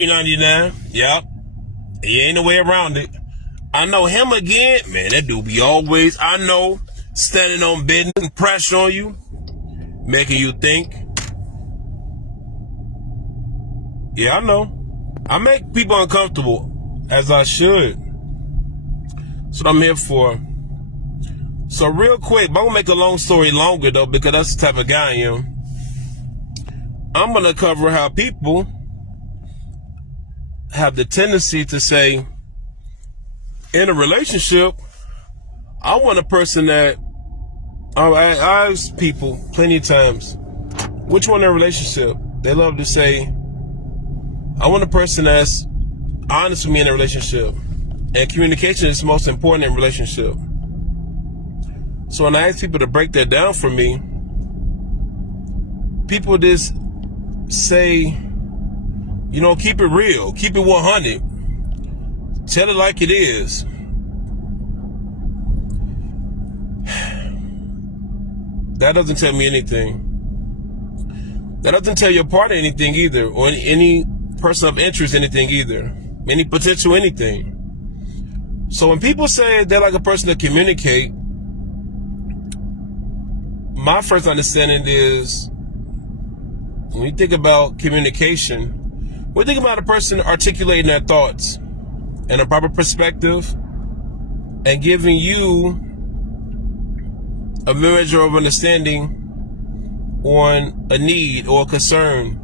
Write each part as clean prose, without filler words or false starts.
$3.99. Yep. He ain't no way around it. I know him again. Man, that dude be always, I know, standing on business, pressure on you, making you think. Yeah, I know. I make people uncomfortable, as I should. That's what I'm here for. So real quick, but I'm going to make a long story longer, though, because that's the type of guy I am. I'm going to cover how people have the tendency to say, in a relationship, I want a person that, I ask people plenty of times, which one in a relationship? They love to say, I want a person that's honest with me in a relationship. And communication is most important in a relationship. So when I ask people to break that down for me, people just say, keep it real, keep it 100. Tell it like it is. That doesn't tell me anything. That doesn't tell your partner anything either, or any person of interest anything either, any potential anything. So when people say they're like a person to communicate, my first understanding is, when you think about communication, we're thinking about a person articulating their thoughts in a proper perspective and giving you a measure of understanding on a need or a concern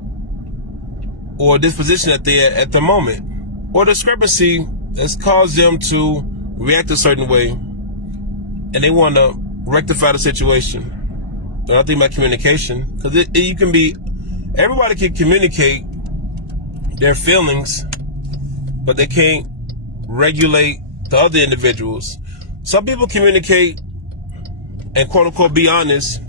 or a disposition that they're at the moment, or discrepancy that's caused them to react a certain way and they want to rectify the situation. And I think about communication, because everybody can communicate their feelings, but they can't regulate the other individuals. Some people communicate and quote unquote be honest.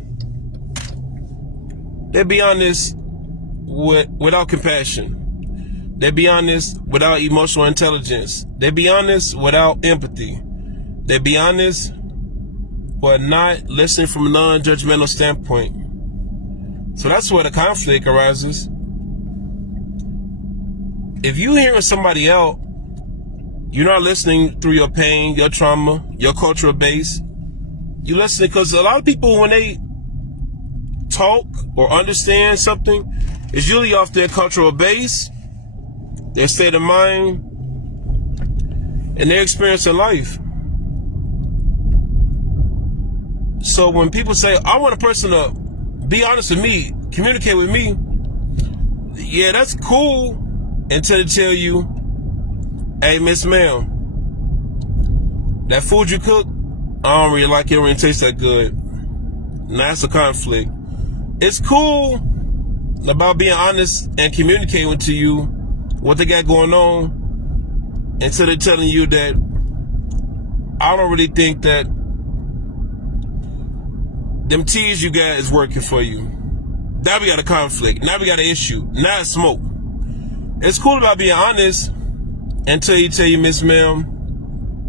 They be honest without compassion. They be honest without emotional intelligence. They be honest without empathy. They be honest but not listening from a non-judgmental standpoint. So that's where the conflict arises. If you hearing somebody out, you're not listening through your pain, your trauma, your cultural base. You listen because a lot of people, when they talk or understand something, it's usually off their cultural base, their state of mind, and their experience in life. So when people say, I want a person to be honest with me, communicate with me, yeah, that's cool until they tell you, hey, Miss Ma'am, that food you cook, I don't really like it, it don't really taste that good. Now that's a conflict. It's cool about being honest and communicating to you what they got going on until they're telling you that I don't really think that them teas you got is working for you. Now we got a conflict. Now we got an issue. Now it's smoke. It's cool about being honest until you tell you, Miss Ma'am,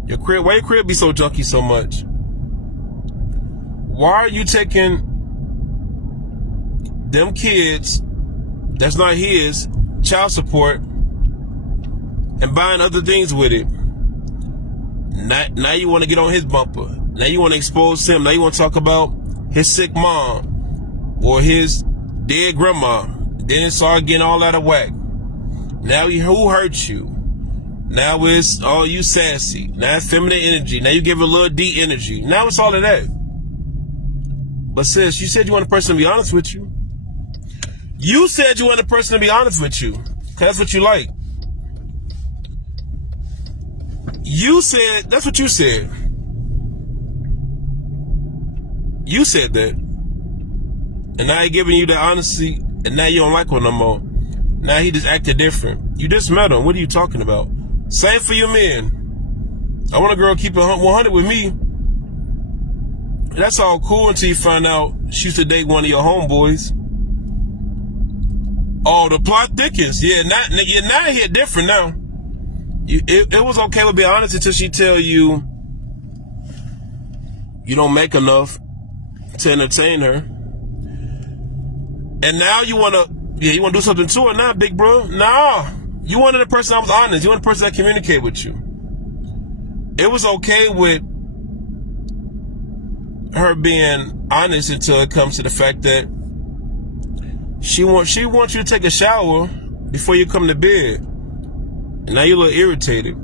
why your crib be so junky so much? Why are you taking them kids that's not his, child support, and buying other things with it? Now you want to get on his bumper. Now you want to expose him. Now you want to talk about his sick mom or his dead grandma. Then it started getting all out of whack. Now who hurt you? Now it's, oh, you sassy. Now it's feminine energy. Now you give a little D energy. Now it's all of that. But sis, you said you want a person to be honest with you. You said you want a person to be honest with you, because that's what you like. You said, that's what you said. You said that. And now he giving you the honesty, and now you don't like one no more. Now he just acted different. You just met him. What are you talking about? Same for you men. I want a girl to keep it 100 with me. That's all cool until you find out she used to date one of your homeboys. Oh, the plot thickens. Yeah, now here different now. It was okay to be honest until she tell you you don't make enough to entertain her. And now you wanna do something to her now, big bro. Nah. You wanted a person that was honest. You wanted a person that communicated with you. It was okay with her being honest until it comes to the fact that she wants you to take a shower before you come to bed. And now you're a little irritated.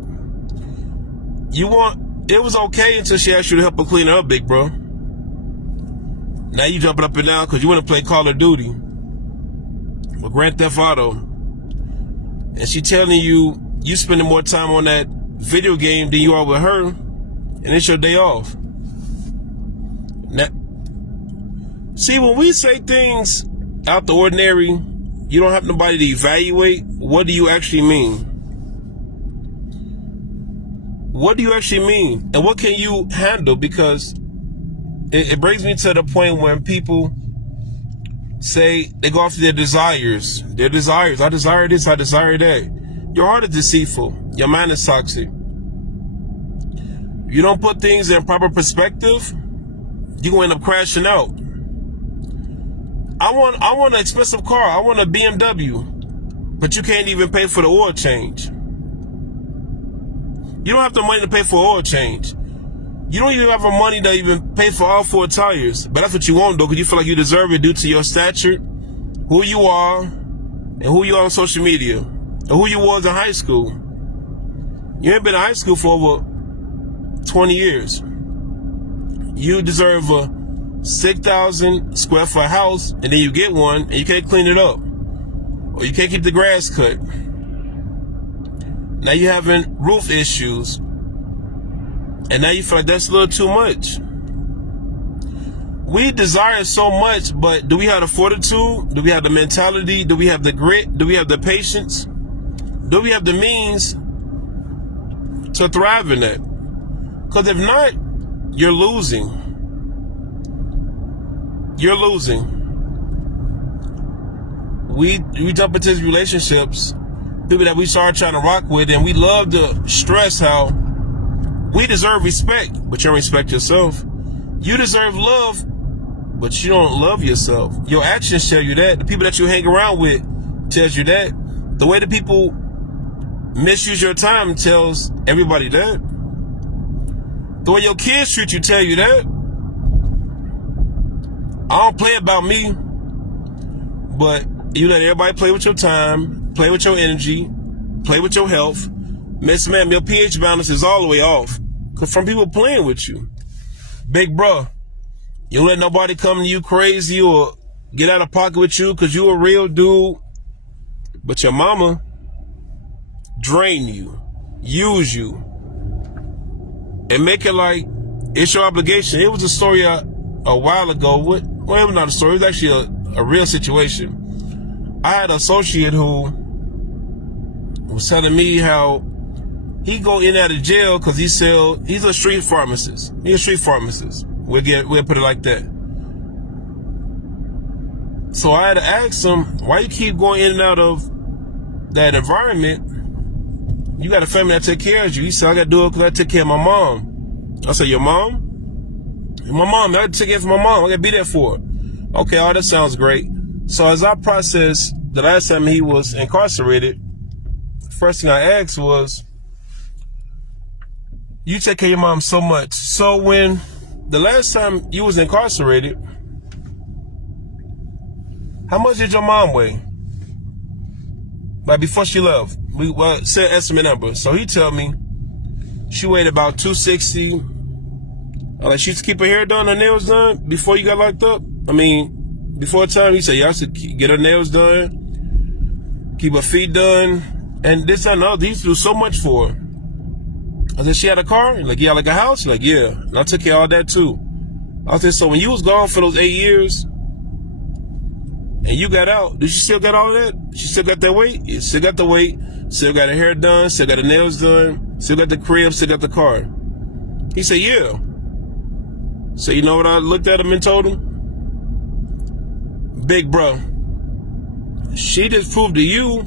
It was okay until she asked you to help her clean up, big bro. Now you jumping up and down because you want to play Call of Duty or Grand Theft Auto. And she telling you spending more time on that video game than you are with her, and it's your day off. Now, see, when we say things out the ordinary, you don't have nobody to evaluate. What do you actually mean? What do you actually mean? And what can you handle? Because it brings me to the point when people say they go after their desires. Their desires. I desire this, I desire that. Your heart is deceitful. Your mind is toxic. You don't put things in proper perspective, you're going to end up crashing out. I want an expensive car. I want a BMW. But you can't even pay for the oil change. You don't have the money to pay for oil change. You don't even have the money to even pay for all 4 tires. But that's what you want, though, because you feel like you deserve it due to your stature, who you are, and who you are on social media, and who you was in high school. You ain't been in high school for over 20 years. You deserve a 6,000 square foot house, and then you get one, and you can't clean it up. Or you can't keep the grass cut. Now you're having roof issues. And now you feel like that's a little too much. We desire so much, but do we have the fortitude? Do we have the mentality? Do we have the grit? Do we have the patience? Do we have the means to thrive in that? Because if not, you're losing. You're losing. We jump into these relationships, people that we start trying to rock with, and we love to stress how we deserve respect, but you don't respect yourself. You deserve love, but you don't love yourself. Your actions tell you that. The people that you hang around with tells you that. The way that people misuse your time tells everybody that. The way your kids treat you tell you that. I don't play about me, but you let everybody play with your time, play with your energy, play with your health. Miss Ma'am, your pH balance is all the way off from people playing with you. Big bro, you don't let nobody come to you crazy or get out of pocket with you because you a real dude. But your mama drain you, use you, and make it like it's your obligation. It was a story a while ago. Well, it was not a story. It was actually a real situation. I had an associate who was telling me how he go in and out of jail because he's a street pharmacist. He's a street pharmacist. We'll put it like that. So I had to ask him, why you keep going in and out of that environment? You got a family that take care of you. He said, I got to do it because I take care of my mom. I said, your mom? My mom, I got to take care of my mom. I got to be there for her. Okay, all that sounds great. So as I processed the last time he was incarcerated, the first thing I asked was, you take care of your mom so much. So when the last time you was incarcerated, how much did your mom weigh? Like before she left, say an estimate number. So he tell me she weighed about 260. Like she used to keep her hair done, her nails done before you got locked up. I mean, before time, he said, yeah, I should get her nails done, keep her feet done, and this and that. He used to do so much for her. I said, she had a car? He's like, yeah, like a house? He's like, yeah. And I took care of all that too. I said, so when you was gone for those 8 years, and you got out, did you still got all of that? She still got that weight? Yeah, still got the weight, still got her hair done, still got her nails done, still got the crib, still got the car. He said, yeah. So you know what I looked at him and told him? Big bro, she just proved to you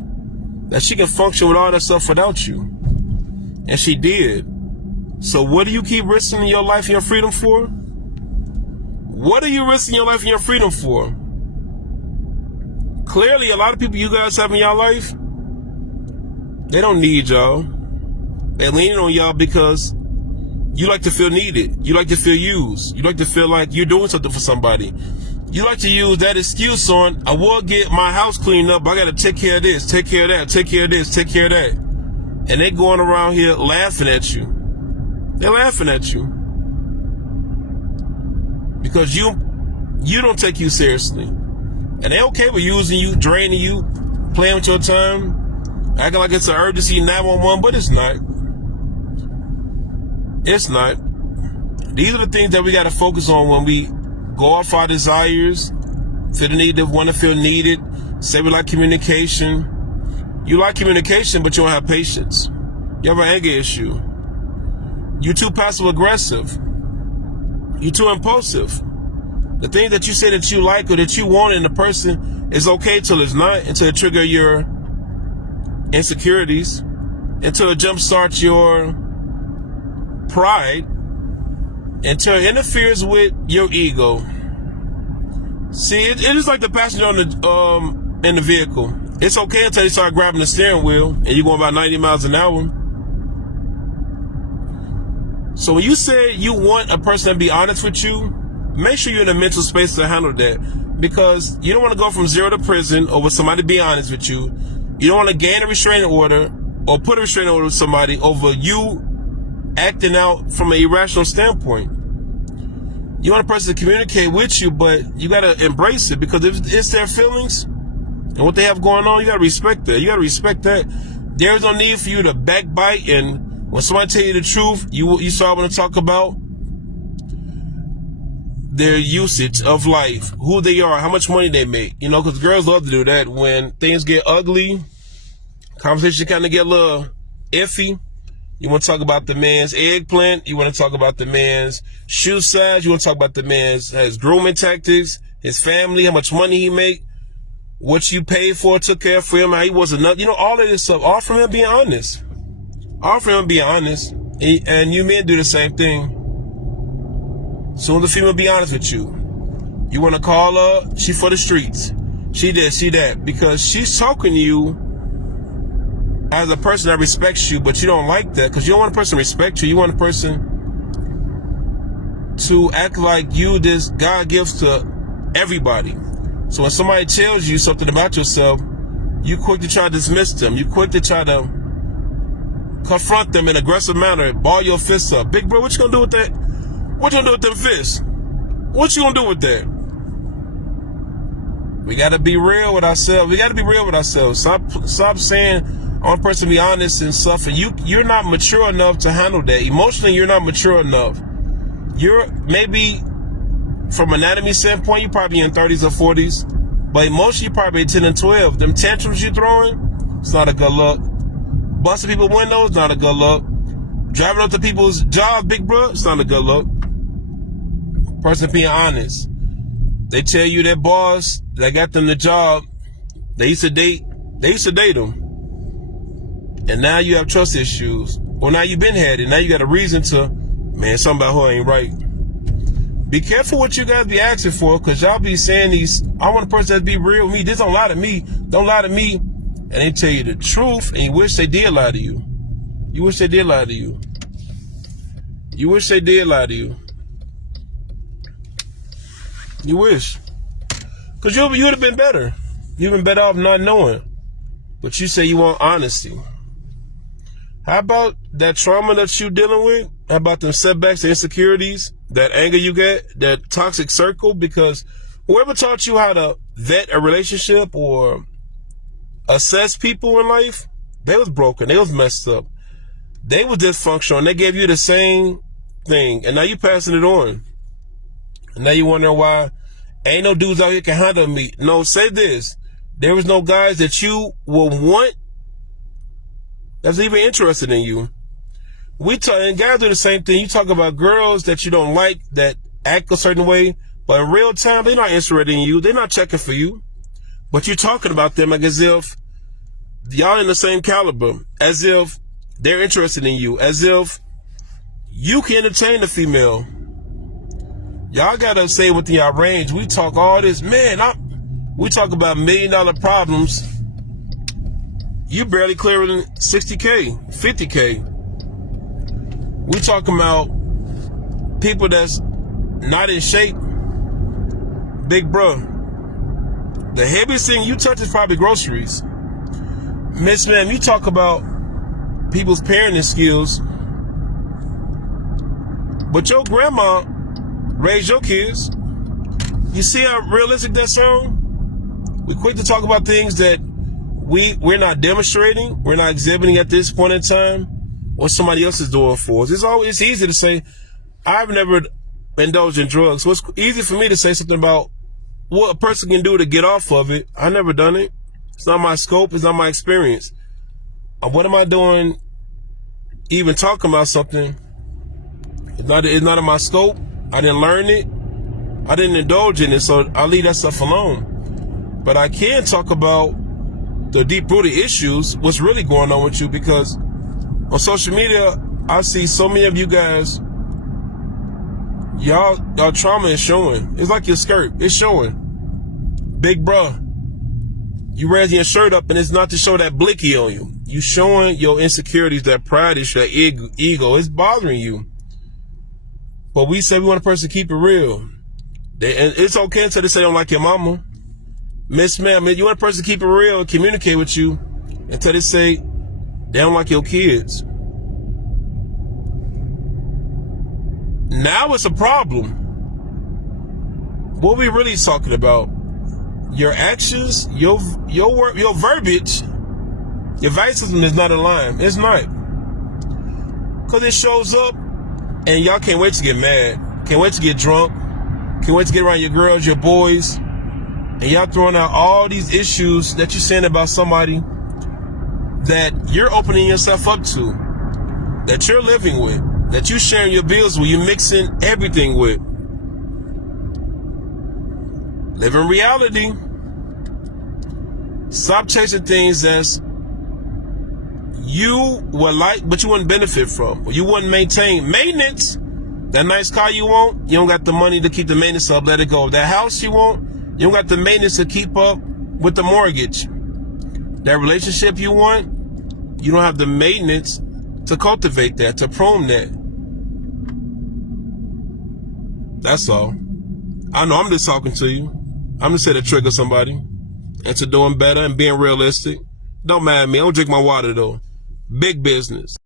that she can function with all that stuff without you. And she did. So what do you keep risking your life and your freedom for? What are you risking your life and your freedom for? Clearly, a lot of people you guys have in your life, They don't need y'all. They're leaning on y'all because you like to feel needed. You like to feel used. You like to feel like you're doing something for somebody. You like to use that excuse on, I will get my house cleaned up, but I got to take care of this, take care of that, take care of this, take care of that. And they going around here laughing at you. They're laughing at you. Because you don't take you seriously. And they're okay with using you, draining you, playing with your time, acting like it's an urgency 911, but it's not. It's not. These are the things that we got to focus on when we go off our desires, feel the need to want to feel needed, say we like communication. You like communication, but you don't have patience. You have an anger issue. You're too passive aggressive. You're too impulsive. The things that you say that you like or that you want in the person is okay till it's not, until it trigger your insecurities, until it jumpstarts your pride, until it interferes with your ego. See, it is like the passenger on the in the vehicle. It's okay until you start grabbing the steering wheel and you're going about 90 miles an hour. So when you say you want a person to be honest with you, make sure you're in a mental space to handle that, because you don't want to go from 0 to prison over somebody being honest with you. You don't want to gain a restraining order or put a restraining order with somebody over you acting out from an irrational standpoint. You want a person to communicate with you, but you got to embrace it, because if it's their feelings and what they have going on, you got to respect that. You got to respect that. There's no need for you to backbite, and when somebody tell you the truth, you start want to talk about their usage of life, who they are, how much money they make. You know, because girls love to do that. When things get ugly, conversation kind of get a little iffy. You want to talk about the man's eggplant. You want to talk about the man's shoe size. You want to talk about the man's his grooming tactics, his family, how much money he make, what you paid for, took care for him, how he was enough. You know, all of this stuff. All from him being honest. All from him being honest. And you men do the same thing. Soon as the female be honest with you, you want to call her, she for the streets. She this, she that. Because she's talking to you as a person that respects you, but you don't like that, because you don't want a person to respect you. You want a person to act like you this God gives to everybody. So when somebody tells you something about yourself, you quick to try to dismiss them. You quick to try to confront them in an aggressive manner, ball your fists up. Big bro, what you gonna do with that? What you gonna do with them fists? What you gonna do with that? We gotta be real with ourselves. We gotta be real with ourselves. Stop saying I want a person to be honest and stuff, and you're not mature enough to handle that. Emotionally, you're not mature enough. You're maybe from anatomy standpoint, you're probably in 30s or 40s, but emotionally, you're probably 10 and 12. Them tantrums you're throwing, it's not a good look. Busting people's windows, not a good look. Driving up to people's jobs, big bro, it's not a good look. Person being honest. They tell you their boss that got them the job, they used to date them. And now you have trust issues. Well, now you've been had it. Now you got a reason to, man, something about her ain't right. Be careful what you guys be asking for, because y'all be saying these, I want a person that be real with me. This don't lie to me. Don't lie to me. And they tell you the truth, and you wish they did lie to you. You wish they did lie to you. You wish they did lie to you. You wish. Because you would have been better. You've been better off not knowing. But you say you want honesty. How about that trauma that you dealing with? How about them setbacks, the insecurities, that anger you get, that toxic circle? Because whoever taught you how to vet a relationship or assess people in life, they was broken. They was messed up. They was dysfunctional. And they gave you the same thing. And now you passing it on. And now you wondering why ain't no dudes out here can handle me. No, say this. There was no guys that you will want that's even interested in you. And guys do the same thing. You talk about girls that you don't like, that act a certain way, but in real time, they're not interested in you. They're not checking for you. But you're talking about them like as if y'all in the same caliber, as if they're interested in you, as if you can entertain the female. Y'all gotta say within your range. We talk all this, man, we talk about $1 million problems. You barely clearing 60K, 50K. We talking about people that's not in shape. Big bro, the heaviest thing you touch is probably groceries. Miss Ma'am, you talk about people's parenting skills, but your grandma raised your kids. You see how realistic that sounds? We're quick to talk about things that we're not demonstrating, we're not exhibiting at this point in time, what somebody else is doing for us. It's easy to say, I've never indulged in drugs. So it's easy for me to say something about what a person can do to get off of it. I've never done it. It's not my scope. It's not my experience. What am I doing even talking about something? It's not in my scope. I didn't learn it. I didn't indulge in it, so I'll leave that stuff alone. But I can talk about the deep-rooted issues, what's really going on with you, because on social media, I see so many of you guys, y'all trauma is showing. It's like your skirt. It's showing. Big bruh, you raising your shirt up and it's not to show that blicky on you. You showing your insecurities, that pride issue, that ego. It's bothering you. But we say we want a person to keep it real. And it's okay until they say they don't like your mama. Miss Ma'am, you want a person to keep it real and communicate with you until they say they don't like your kids. Now it's a problem. What we really talking about? Your actions, your work, your verbiage, your value system is not aligned. It's not. Because it shows up and y'all can't wait to get mad. Can't wait to get drunk. Can't wait to get around your girls, your boys. And y'all throwing out all these issues that you're saying about somebody that you're opening yourself up to, that you're living with, that you're sharing your bills with, you're mixing everything with. Live in reality. Stop chasing things that's you would like, but you wouldn't benefit from, or you wouldn't maintain. Maintenance. That nice car you want, you don't got the money to keep the maintenance up, let it go. That house you want, you don't got the maintenance to keep up with the mortgage. That relationship you want, you don't have the maintenance to cultivate that, to prune that. That's all. I know I'm just talking to you. I'm just here to trigger somebody into doing better and being realistic. Don't mind me. I don't drink my water though. Big business.